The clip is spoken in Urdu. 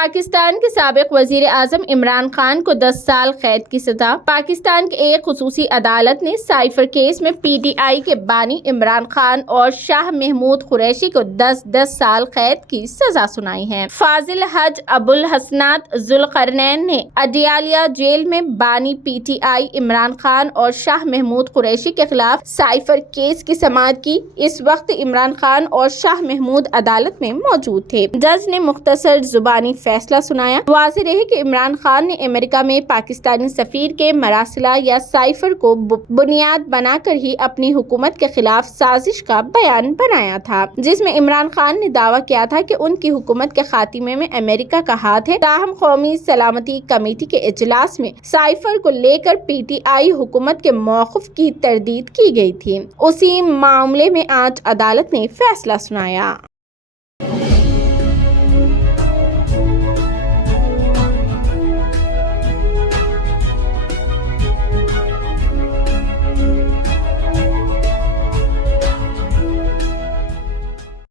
پاکستان کے سابق وزیر اعظم عمران خان کو 10 سال قید کی سزا۔ پاکستان کی ایک خصوصی عدالت نے سائفر کیس میں پی ٹی آئی کے بانی عمران خان اور شاہ محمود قریشی کو 10 سال قید کی سزا سنائی ہے۔ فاضل حج ابوالحسنات ذوالقرنین نے اڈیالہ جیل میں بانی P T I Imran Khan اور شاہ محمود قریشی کے خلاف سائفر کیس کی سماعت کی۔ اس وقت عمران خان اور شاہ محمود عدالت میں موجود تھے۔ جج نے مختصر زبانی فیصلہ سنایا۔ واضح رہے کہ عمران خان نے امریکہ میں پاکستانی سفیر کے مراسلہ یا سائفر کو بنیاد بنا کر ہی اپنی حکومت کے خلاف سازش کا بیان بنایا تھا، جس میں عمران خان نے دعویٰ کیا تھا کہ ان کی حکومت کے خاتمے میں امریکہ کا ہاتھ ہے۔ تاہم قومی سلامتی کمیٹی کے اجلاس میں سائفر کو لے کر پی ٹی آئی حکومت کے موقف کی تردید کی گئی تھی۔ اسی معاملے میں آج عدالت نے فیصلہ سنایا۔